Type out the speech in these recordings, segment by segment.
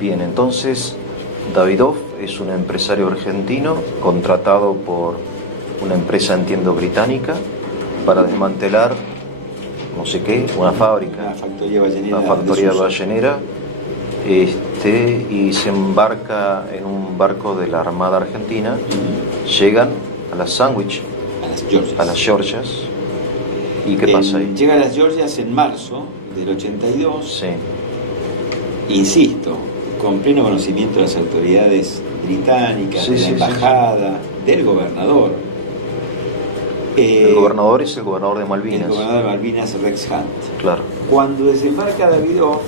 Bien, entonces Davidoff es un empresario argentino contratado por una empresa, entiendo, británica, para desmantelar, no sé qué, una fábrica, una factoría ballenera, y se embarca en un barco de la Armada Argentina. Llegan a las Sandwich, a las Georgias. ¿Y qué pasa ahí? Llega a las Georgias en marzo del 82. Sí. Insisto, con pleno conocimiento de las autoridades británicas, de la embajada, del gobernador. El gobernador es el gobernador de Malvinas. El gobernador de Malvinas, Rex Hunt. Claro. Cuando desembarca Davidoff,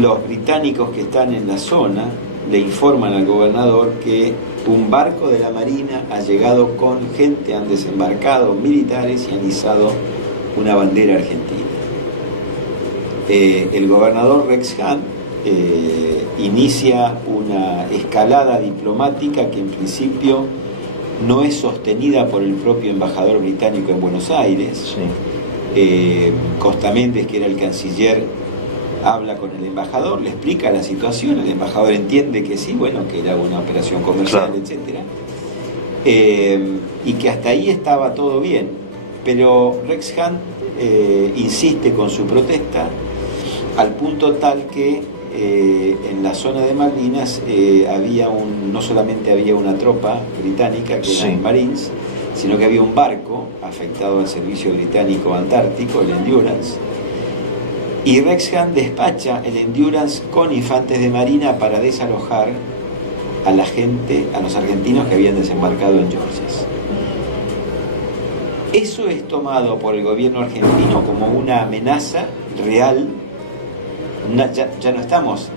los británicos que están en la zona le informan al gobernador que un barco de la Marina ha llegado con gente, han desembarcado militares y han izado una bandera argentina. El gobernador Rex Hunt inicia una escalada diplomática que en principio no es sostenida por el propio embajador británico en Buenos Aires. Sí. Costa Méndez, que era el canciller, habla con el embajador, le explica la situación, el embajador entiende que sí, bueno, que era una operación comercial, claro, etcétera, y que hasta ahí estaba todo bien, pero Rex Hunt insiste con su protesta al punto tal que en la zona de Malvinas no solamente había una tropa británica, que eran Marines, sino que había un barco afectado al servicio británico antártico, el Endurance, y Rex Hunt despacha el Endurance con infantes de marina para desalojar a la gente, a los argentinos que habían desembarcado en Georgias. Eso es tomado por el gobierno argentino como una amenaza real. Ya no estamos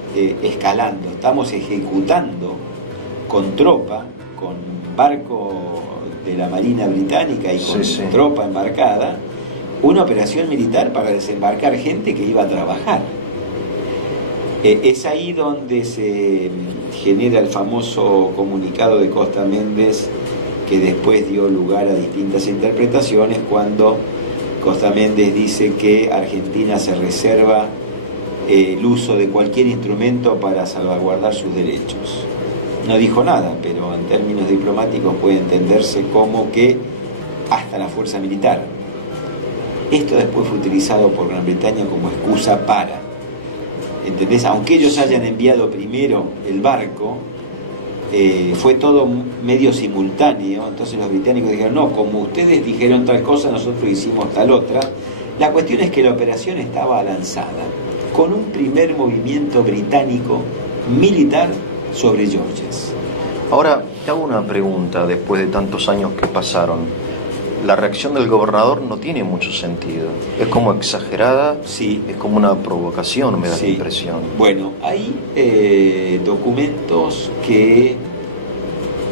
escalando, estamos ejecutando con tropa, con barco de la Marina Británica y con tropa embarcada, una operación militar para desembarcar gente que iba a trabajar. Es ahí donde se genera el famoso comunicado de Costa Méndez, que después dio lugar a distintas interpretaciones, cuando Costa Méndez dice que Argentina se reserva el uso de cualquier instrumento para salvaguardar sus derechos. No dijo nada, pero en términos diplomáticos puede entenderse como que hasta la fuerza militar. Esto después fue utilizado por Gran Bretaña como excusa para, ¿entendés? Aunque ellos hayan enviado primero el barco, fue todo medio simultáneo. Entonces los británicos dijeron, no, como ustedes dijeron tal cosa, nosotros hicimos tal otra. La cuestión es que la operación estaba lanzada con un primer movimiento británico militar sobre Georgias. Ahora, te hago una pregunta después de tantos años que pasaron. La reacción del gobernador no tiene mucho sentido. Es como exagerada, sí, es como una provocación, me da la impresión. Bueno, hay documentos que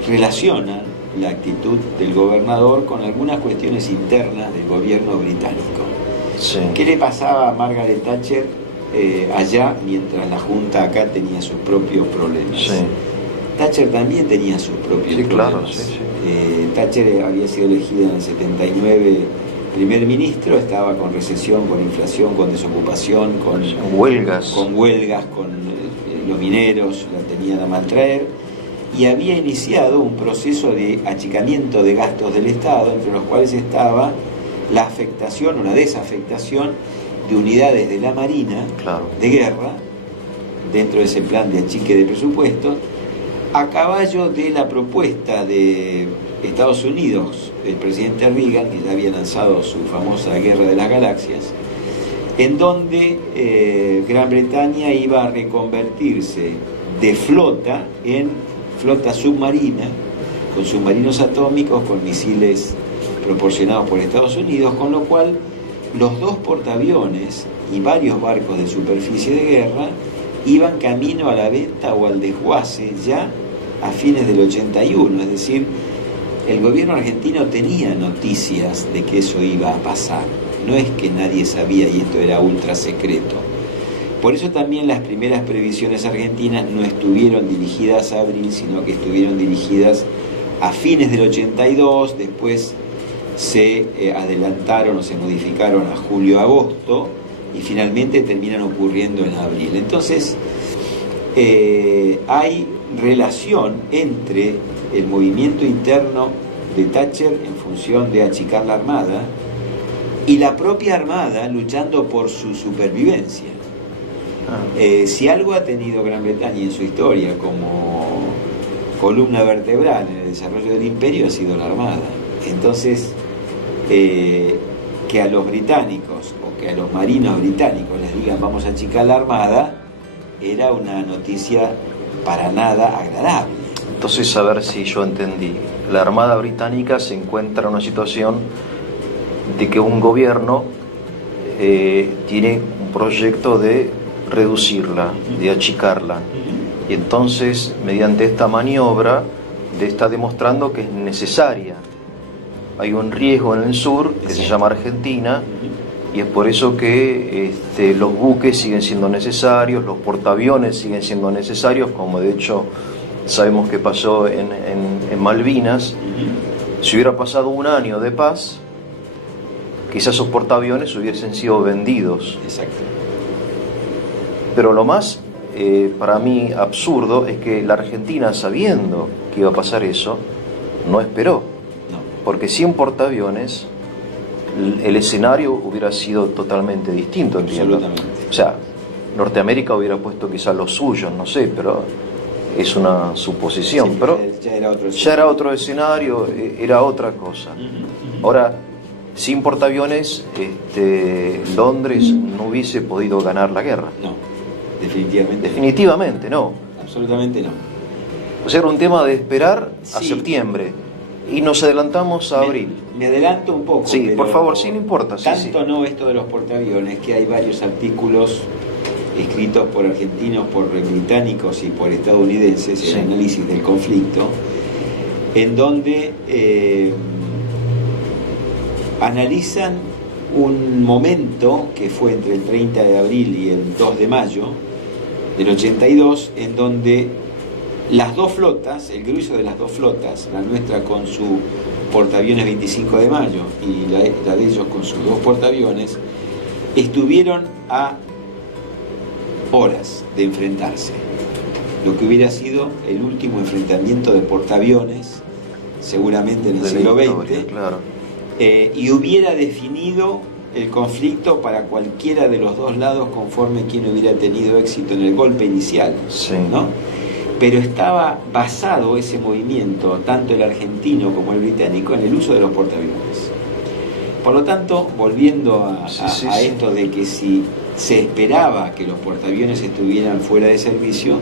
relacionan la actitud del gobernador con algunas cuestiones internas del gobierno británico. Sí. ¿Qué le pasaba a Margaret Thatcher allá, mientras la Junta acá tenía sus propios problemas? Sí. Thatcher también tenía sus propios problemas. Claro, sí. Thatcher había sido elegida en el 79 primer ministro, estaba con recesión, con inflación, con desocupación, con huelgas, con los mineros, la tenían a maltraer, y había iniciado un proceso de achicamiento de gastos del Estado, entre los cuales estaba la afectación, una desafectación de unidades de la Marina, de guerra, dentro de ese plan de achique de presupuestos, a caballo de la propuesta de Estados Unidos, el presidente Reagan, que ya había lanzado su famosa Guerra de las Galaxias, en donde Gran Bretaña iba a reconvertirse de flota en flota submarina, con submarinos atómicos, con misiles proporcionados por Estados Unidos, con lo cual los dos portaaviones y varios barcos de superficie de guerra iban camino a la venta o al desguace ya a fines del 81, es decir, el gobierno argentino tenía noticias de que eso iba a pasar, no es que nadie sabía y esto era ultra secreto. Por eso también las primeras previsiones argentinas no estuvieron dirigidas a abril, sino que estuvieron dirigidas a fines del 82, después se adelantaron o se modificaron a julio-agosto, y finalmente terminan ocurriendo en abril. Entonces, hay relación entre el movimiento interno de Thatcher en función de achicar la Armada y la propia Armada luchando por su supervivencia. Si algo ha tenido Gran Bretaña en su historia como columna vertebral en el desarrollo del imperio ha sido la Armada. Entonces, que a los británicos o que a los marinos británicos les digan vamos a achicar la Armada era una noticia para nada agradable. Entonces, a ver si yo entendí. La Armada Británica se encuentra en una situación de que un gobierno tiene un proyecto de reducirla, de achicarla. Y entonces, mediante esta maniobra, está demostrando que es necesaria. Hay un riesgo en el sur que se llama Argentina, y es por eso que los buques siguen siendo necesarios, los portaaviones siguen siendo necesarios, como de hecho sabemos que pasó en Malvinas. Si hubiera pasado un año de paz, quizás esos portaaviones hubiesen sido vendidos. Exacto. Pero lo más, para mí, absurdo es que la Argentina, sabiendo que iba a pasar eso, no esperó. No. Porque sin portaaviones, el escenario hubiera sido totalmente distinto, entiendo. Absolutamente. O sea, Norteamérica hubiera puesto quizás los suyos, no sé, pero es una suposición. Sí, pero ya era otro escenario, era otra cosa. Ahora, sin portaaviones, Londres no hubiese podido ganar la guerra. No, definitivamente. Definitivamente no. Absolutamente no. O sea, era un tema de esperar a Sí. septiembre y nos adelantamos a abril. Me adelanto un poco. Sí, pero por favor, sí, no importa. Sí, tanto sí. no esto de los portaaviones, que hay varios artículos escritos por argentinos, por británicos y por estadounidenses, Sí. en análisis del conflicto, en donde analizan un momento que fue entre el 30 de abril y el 2 de mayo del 82, en donde las dos flotas, el grueso de las dos flotas, la nuestra con su portaaviones 25 de mayo y la de ellos con sus dos portaaviones, estuvieron a horas de enfrentarse. Lo que hubiera sido el último enfrentamiento de portaaviones, seguramente en el siglo XX, claro. Y hubiera definido el conflicto para cualquiera de los dos lados conforme quien hubiera tenido éxito en el golpe inicial, Sí. ¿no? Pero estaba basado ese movimiento, tanto el argentino como el británico, en el uso de los portaaviones. Por lo tanto, volviendo a esto de que si se esperaba que los portaaviones estuvieran fuera de servicio,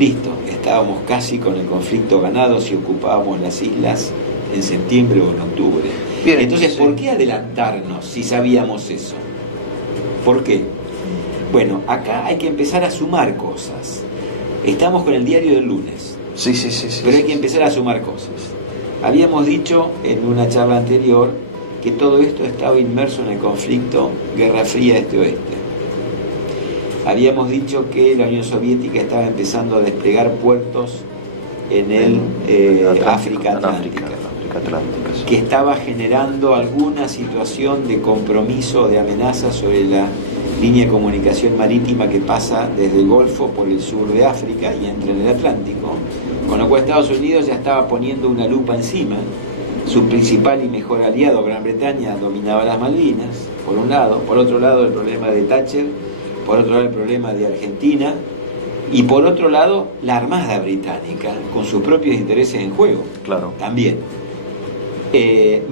listo, estábamos casi con el conflicto ganado si ocupábamos las islas en septiembre o en octubre. Bien, entonces, sí. ¿por qué adelantarnos si sabíamos eso? ¿Por qué? Bueno, acá hay que empezar a sumar cosas. Estamos con el diario del lunes, Sí. pero hay que empezar a sumar cosas. Habíamos dicho en una charla anterior que todo esto estaba inmerso en el conflicto Guerra Fría Este-Oeste. Habíamos dicho que la Unión Soviética estaba empezando a desplegar puertos en el África Atlántica, sí. que estaba generando alguna situación de compromiso, de amenaza sobre la línea de comunicación marítima que pasa desde el Golfo por el sur de África y entra en el Atlántico, con lo cual Estados Unidos ya estaba poniendo una lupa encima. Su principal y mejor aliado, Gran Bretaña, dominaba las Malvinas, por un lado; por otro lado el problema de Thatcher, por otro lado el problema de Argentina, y por otro lado la Armada Británica, con sus propios intereses en juego. Claro. También.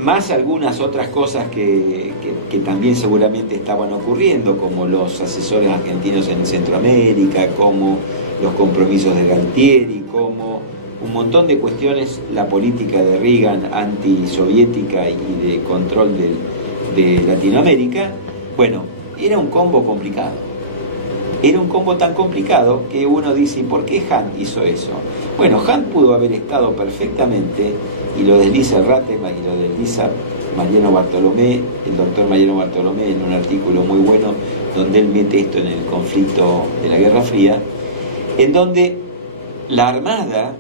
Más algunas otras cosas que también seguramente estaban ocurriendo, como los asesores argentinos en Centroamérica, como los compromisos de Galtieri, como un montón de cuestiones, la política de Reagan antisoviética y de control de Latinoamérica. Bueno, era un combo complicado. Era un combo tan complicado que uno dice, ¿y por qué Hunt hizo eso? Bueno, Hunt pudo haber estado perfectamente, y lo desliza Rattenberg y lo desliza Mariano Bartolomé, el doctor Mariano Bartolomé, en un artículo muy bueno donde él mete esto en el conflicto de la Guerra Fría, en donde la Armada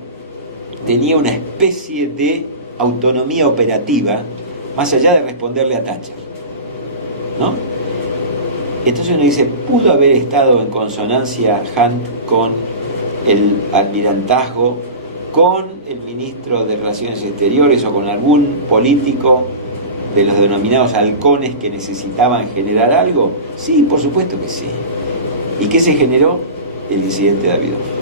tenía una especie de autonomía operativa más allá de responderle a Thatcher, ¿no? Entonces uno dice, ¿pudo haber estado en consonancia Hunt con el almirantazgo, con el ministro de Relaciones Exteriores o con algún político de los denominados halcones que necesitaban generar algo? Sí, por supuesto que sí. ¿Y qué se generó? El incidente de Davidoff.